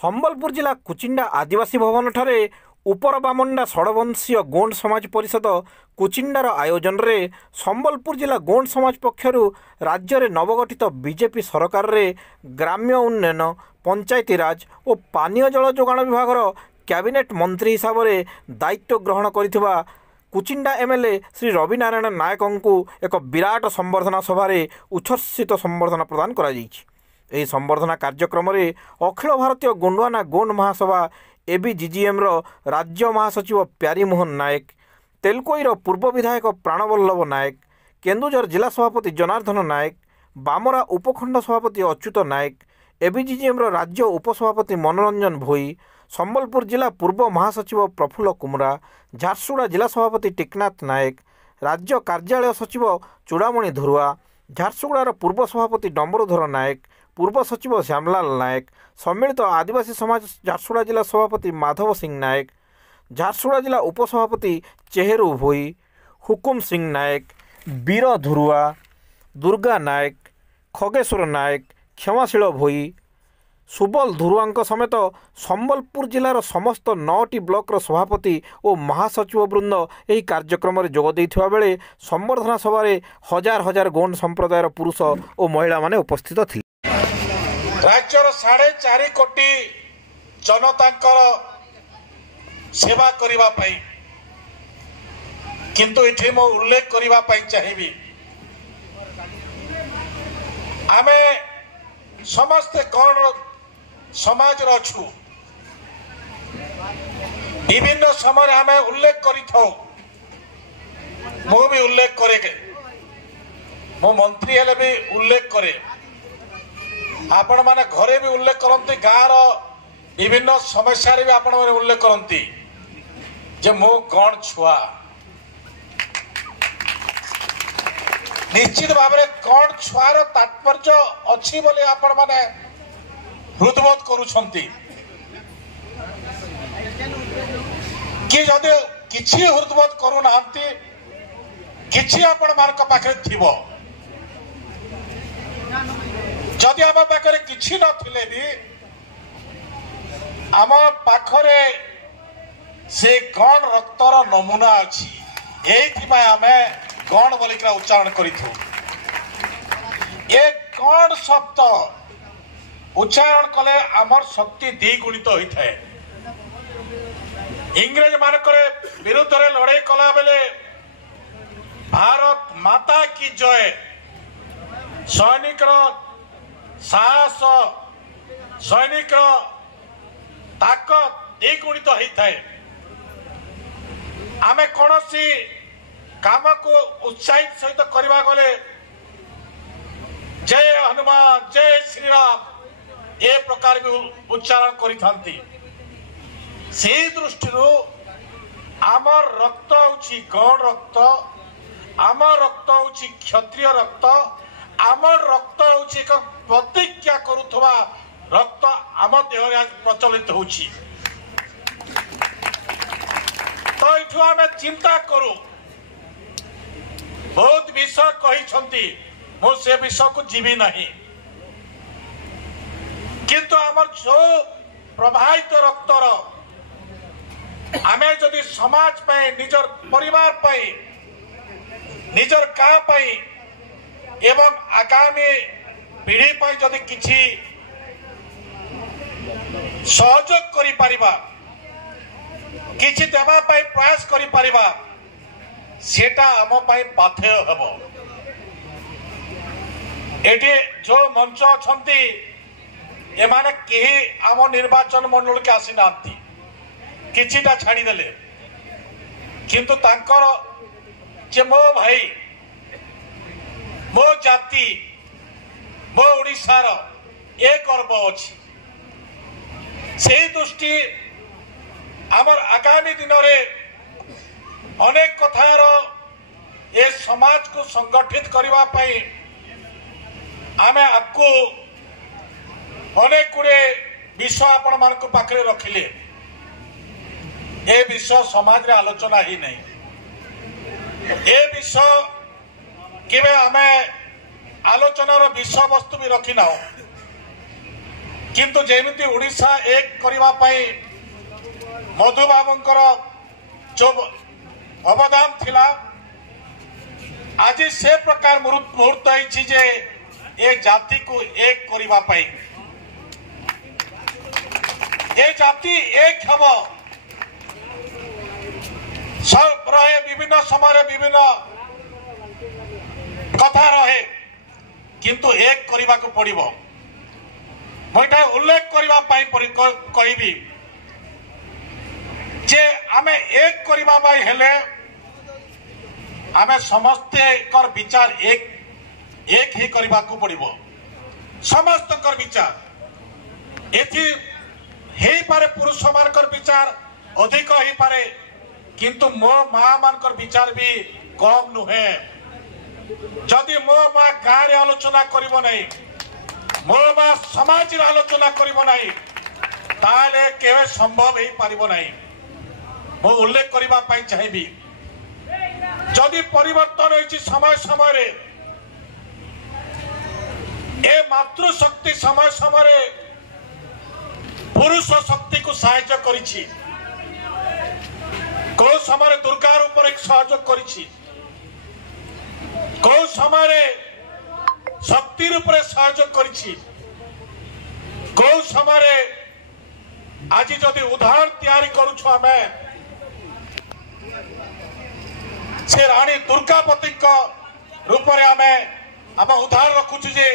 ସମ୍ବଲପୁର ଜିଲ୍ଲା କୁଚିଣ୍ଡା ଆଦିବାସୀ ଭବନ ଠାରେ ଉପର ବାମଣ୍ଡା ଷଡ଼ବଂଶୀୟ ଗୋଣ୍ଡ ସମାଜ ପରିଷଦ କୁଚିଣ୍ଡାର ଆୟୋଜନରେ ସମ୍ବଲପୁର ଜିଲ୍ଲା ଗୋଣ୍ଡ ସମାଜ ପକ୍ଷରୁ ରାଜ୍ୟରେ ନବଗଠିତ ବିଜେପି ସରକାରରେ ଗ୍ରାମ୍ୟ ଉନ୍ନୟନ ପଞ୍ଚାୟତିରାଜ ଓ ପାନୀୟ ଜଳ ଯୋଗାଣ ବିଭାଗର କ୍ୟାବିନେଟ୍ ମନ୍ତ୍ରୀ ହିସାବରେ ଦାୟିତ୍ୱ ଗ୍ରହଣ କରିଥିବା କୁଚିଣ୍ଡା ଏମ୍ଏଲ୍ଏ ଶ୍ରୀ ରବିନାରାୟଣ ନାୟକଙ୍କୁ ଏକ ବିରାଟ ସମ୍ବର୍ଦ୍ଧନା ସଭାରେ ଉଚ୍ଛ୍ୱସିତ ସମ୍ବର୍ଦ୍ଧନା ପ୍ରଦାନ କରାଯାଇଛି। ଏହି ସମ୍ବର୍ଦ୍ଧନା କାର୍ଯ୍ୟକ୍ରମରେ ଅଖିଳ ଭାରତୀୟ ଗୋଣ୍ଡୱାନା ଗୋଣ୍ଡ ମହାସଭା ABGGMର ରାଜ୍ୟ ମହାସଚିବ ପ୍ୟାରୀମୋହନ ନାୟକ, ତେଲକୋଇର ପୂର୍ବ ବିଧାୟକ ପ୍ରାଣବଲ୍ଲଭ ନାୟକ, କେନ୍ଦୁଝର ଜିଲ୍ଲା ସଭାପତି ଜନାର୍ଦ୍ଦନ ନାୟକ, ବାମରା ଉପଖଣ୍ଡ ସଭାପତି ଅଚ୍ୟୁତ ନାୟକ, ABGGMର ରାଜ୍ୟ ଉପସଭାପତି ମନୋରଞ୍ଜନ ଭୋଇ, ସମ୍ବଲପୁର ଜିଲ୍ଲା ପୂର୍ବ ମହାସଚିବ ପ୍ରଫୁଲ୍ଲ କୁମରା, ଝାରସୁଗୁଡ଼ା ଜିଲ୍ଲା ସଭାପତି ଟିକନାଥ ନାୟକ, ରାଜ୍ୟ କାର୍ଯ୍ୟାଳୟ ସଚିବ ଚୂଡ଼ାମଣି ଧୁରୁଆ, ଝାରସୁଗୁଡ଼ାର ପୂର୍ବ ସଭାପତି ଡମ୍ବରୁଧର ନାୟକ, ପୂର୍ବ ସଚିବ ଶ୍ୟାମଲାଲ ନାୟକ, ସମ୍ମିଳିତ ଆଦିବାସୀ ସମାଜ ଝାରସୁଗୁଡ଼ା ଜିଲ୍ଲା ସଭାପତି ମାଧବ ସିଂ ନାୟକ, ଝାରସୁଗୁଡ଼ା ଜିଲ୍ଲା ଉପସଭାପତି ଚେହେରୁ ଭୋଇ, ହୁକୁମ ସିଂ ନାୟକ, ବୀର ଧୁରୁଆ, ଦୁର୍ଗା ନାୟକ, ଖଗେଶ୍ୱର ନାୟକ, କ୍ଷମାଶୀଳ ଭୋଇ, ସୁବଲ ଧୁରୁଆଙ୍କ ସମେତ ସମ୍ବଲପୁର ଜିଲ୍ଲାର ସମସ୍ତ 9ଟି ବ୍ଲକର ସଭାପତି ଓ ମହାସଚିବ ବୃନ୍ଦ ଏହି କାର୍ଯ୍ୟକ୍ରମରେ ଯୋଗ ଦେଇଥିବା ବେଳେ ସମ୍ବର୍ଦ୍ଧନା ସଭାରେ ହଜାର ହଜାର ଗୋଣ୍ଡ ସମ୍ପ୍ରଦାୟର ପୁରୁଷ ଓ ମହିଳାମାନେ ଉପସ୍ଥିତ ଥିଲେ। राज्यर 4.5 कोटी जनतांकर सेवा करिबा पई किंतु इठी मो उल्लेख करिबा पई चाहिबी आमे समस्त कोन समाज रछु विभिन्न समय आमे उल्लेख करि थौ मो भी उल्लेख करे के मो मंत्री हेले भी उल्लेख करे आपण माने घरे भी उल्लेख करती गाँव विभिन्न समस्या भी आपण माने उल्लेख करती जे मो गण छुआ निश्चित भाव में गण छुआर तात्पर्य अच्छी बोले आपण माने हृदबोध करूछंती कि जदि किछि हृदबोध करू नाहंती किछि आपण मानक पाखरे थिबो जदि आम पाखे किसी नथिले भी आम पाखरे से गण रक्तर नमूना अच्छी आम गण बोलिका उच्चारण करूँ ये गण शब्द उच्चारण कले आमर शक्ति द्विगुणित होता है। इंग्रेज मानक विरुद्ध लड़ाई कला बेले भारत माता की जय सैनिक साहस सैनिक ताकत द्विगुणित होता है। आमे कौन सी काम को उत्साहित सहित करवा गले जय हनुमान जय श्री राम ए प्रकार भी उच्चारण करी से दृष्टि आमर रक्त होची गण रक्त आमर रक्त होची क्षत्रिय रक्त आमर रक्त होची एक प्रतिज्ञा करुवा रक्त आम देह प्रचलित होची तो ये आम चिंता करूँ बहुत विषय कही मु से विषय को जीवी नहीं किंतु आमर जो प्रवाहित रक्तर आमे जदि समाज पे निजर परिवार पे निजर गाँ पे एवं आगामी पीढ़ी पर जदि किसी सहयोग करि परिबा किछि देबा पाई प्रयास करि परिबा सेटा आम पाई बाध्य हबो। एठी जो मंच अछंती एमाने केही आम निर्वाचन मंडल के आसी नांती किछिटा छाड़ी देले किंतु तांकर जे मो भाई मो जाति मो ओडिशार ए गर्व अच्छी से दृष्टि आमर आगामी दिन में अनेक कथार ए समाज को संगठित करने आमे आपको अनेक गुड़े विषय आपण मान पाखे रखिले ए विषय समाज रे आलोचना ही नहीं ए विषय केवे आमे आलोचनार विषय वस्तु भी रखी ना किंतु जेमिति ओडिशा एक करबा पई मधुबाबुंकर जो अवदान थिला आज से प्रकार मुहूर्त है जे ए जाति को एक करबा पई ए जाति एक हम सब रहे विभिन्न समय विभिन्न कथा रहे किंतु एक करबा को पड़िबो मोटा उल्लेख करबा पई कहबी जे आमे एक करबा पई हेले आमे समस्ते कर विचार एक ही करबा को पड़िबो समस्त कर विचार एथि हेई पारे पुरुष मानकर विचार अधिक ही पारे किंतु मो मां मानकर विचार भी कम नुहे जदि मो मां गाँव आलोचना करिबो नहीं मो मां समाज आलोचना करिबो नहीं ताले केवे संभव ही पारिबो नहीं मो उल्लेख करबा पई चाहिबी जदि परिवर्तन होइछि समय समय रे ए मातृशक्ति समय समय पुरुष शक्ति को सहायता करिछि को समय दुर्गा रूप सहयोग करिछि को समय शक्ति रूप सहयोग करिछि को समय आज जदि उदाहरण तैयारी करूछु आमे से रानी दुर्गापति रूप में आम उदाहरण रखुचु जे